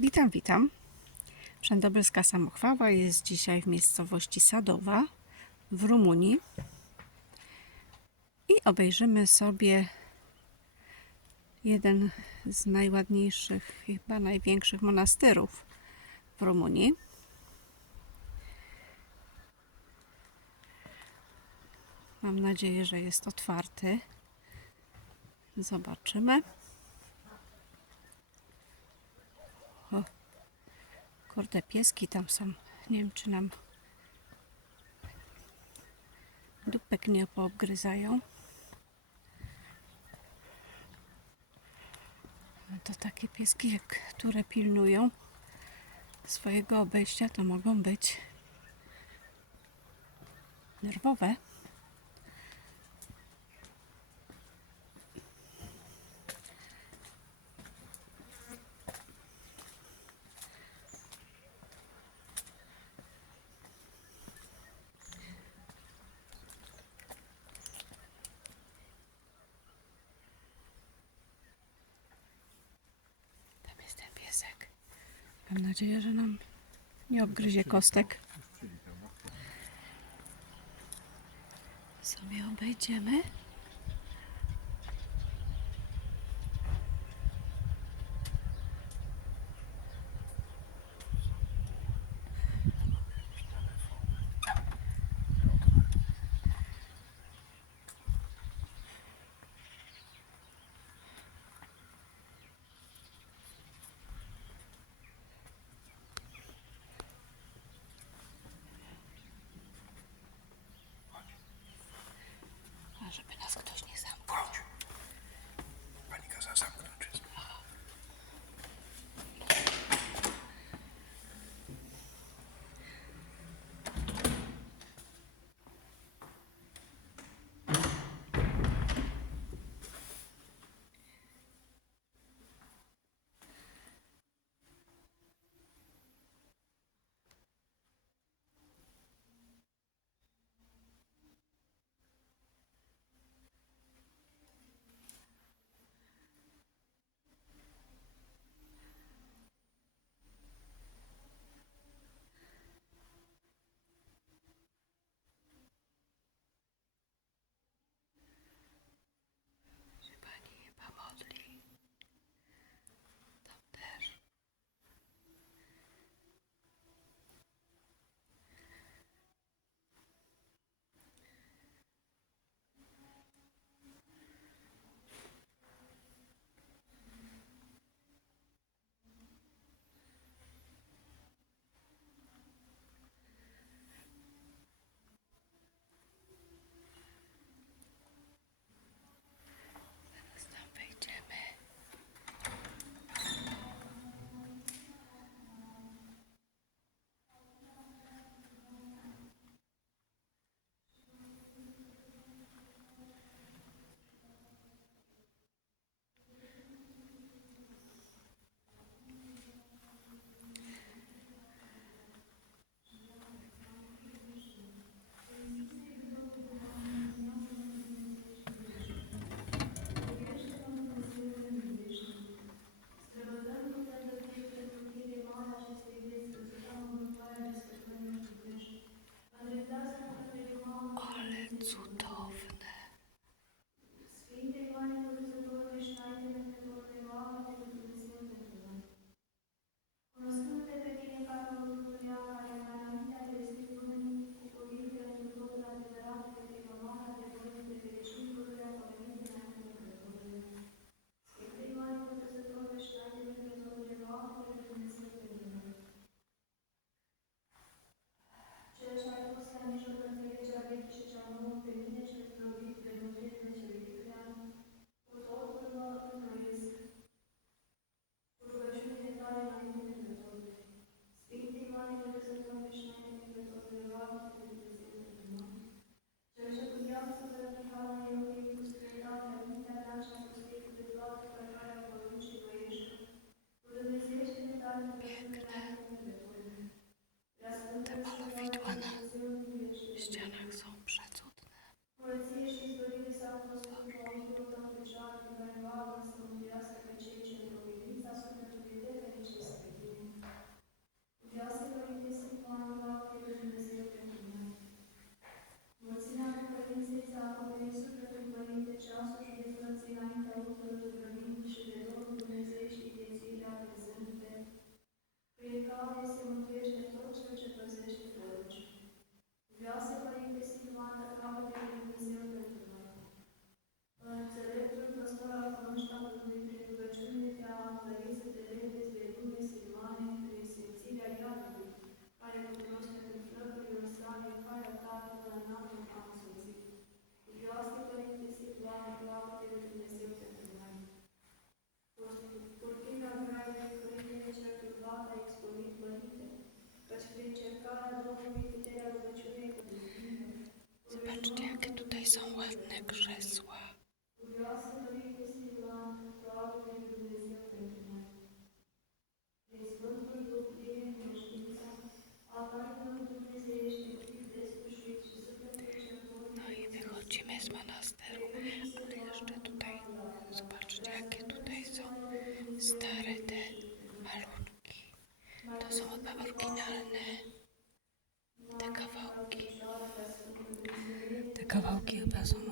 Witam, witam. Wszędobylska Samochwała jest dzisiaj w miejscowości Sadowa w Rumunii i obejrzymy sobie jeden z najładniejszych, chyba największych monasterów w Rumunii. Mam nadzieję, że jest otwarty. Zobaczymy. Kurde, pieski tam są. Nie wiem, czy nam dupek nie poobgryzają. No to takie pieski, jak, które pilnują swojego obejścia, to mogą być nerwowe. Tam jest ten piesek. Mam nadzieję, że nam nie obgryzie kostek. Sobie obejdziemy. Sterne. wygodne krzesła. No i wychodzimy z monasteru, ale jeszcze tutaj zobaczcie jakie tutaj są stare te malutki. To są chyba oryginalne te kawałki. Te kawałki chyba są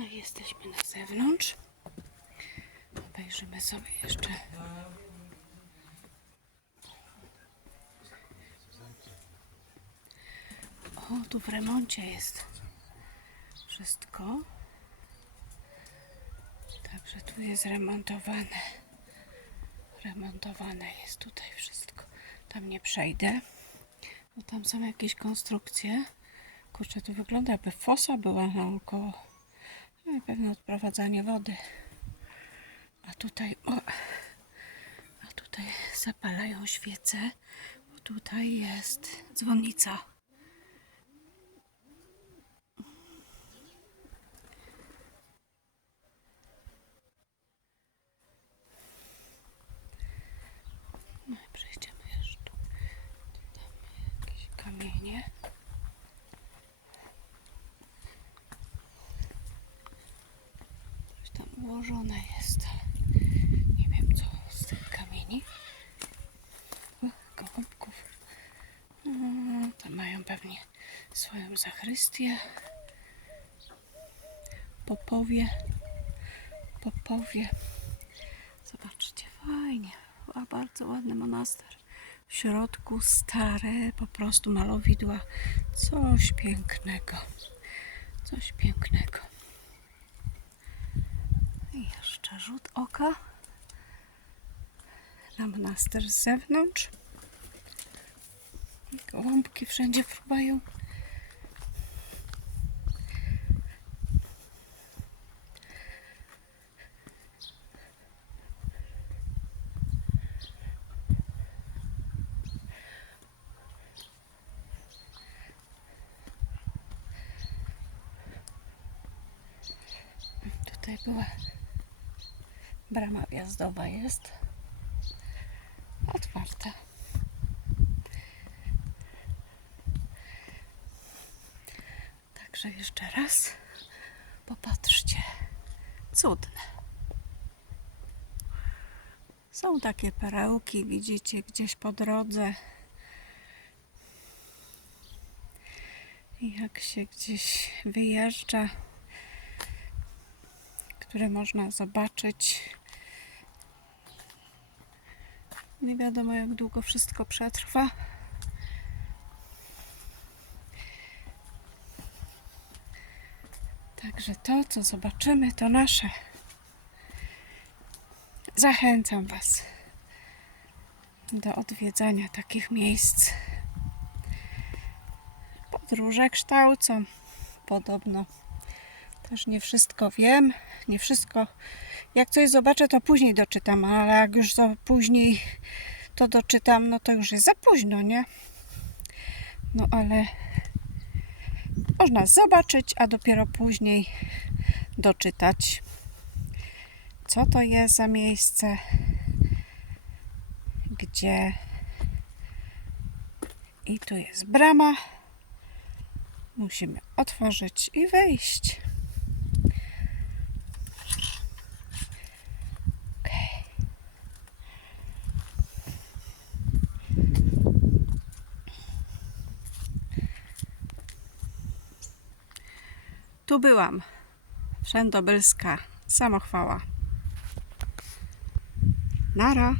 I jesteśmy na zewnątrz. Obejrzymy sobie jeszcze. O, tu w remoncie jest wszystko. Także tu jest remontowane. Remontowane jest tutaj wszystko. Tam nie przejdę, bo tam są jakieś konstrukcje. Kurczę, to wygląda jakby fosa była naokoło. No i pewne odprowadzanie wody. A tutaj, o, a tutaj zapalają świece, bo tutaj jest dzwonnica. No i przejdziemy jeszcze. Tu tam jakieś kamienie. Coś tam ułożone jest, nie wiem co z tych kamieni. Gołąbków. Mm, Tam mają pewnie swoją zachrystię. Popowie. Popowie. Zobaczcie, fajnie. A bardzo ładny monaster. W środku stare, po prostu malowidła. Coś pięknego. Coś pięknego. Jeszcze rzut oka na monaster z zewnątrz. Gołąbki wszędzie fruwają. Tutaj była brama wjazdowa jest otwarta. Także jeszcze raz popatrzcie. Cudne. Są takie perełki, widzicie, gdzieś po drodze. Jak się gdzieś wyjeżdża, które można zobaczyć. Nie wiadomo, jak długo wszystko przetrwa. Także to, co zobaczymy, to nasze. Zachęcam Was do odwiedzania takich miejsc. Podróże kształcą podobno. Też nie wszystko wiem, nie wszystko. Jak coś zobaczę, to później doczytam, ale jak już później to doczytam, no to już jest za późno, nie? No ale można zobaczyć, a dopiero później doczytać, co to jest za miejsce, gdzie. I tu jest brama. Musimy otworzyć i wejść. Tu byłam. Wszędobylska. Samochwała. Nara.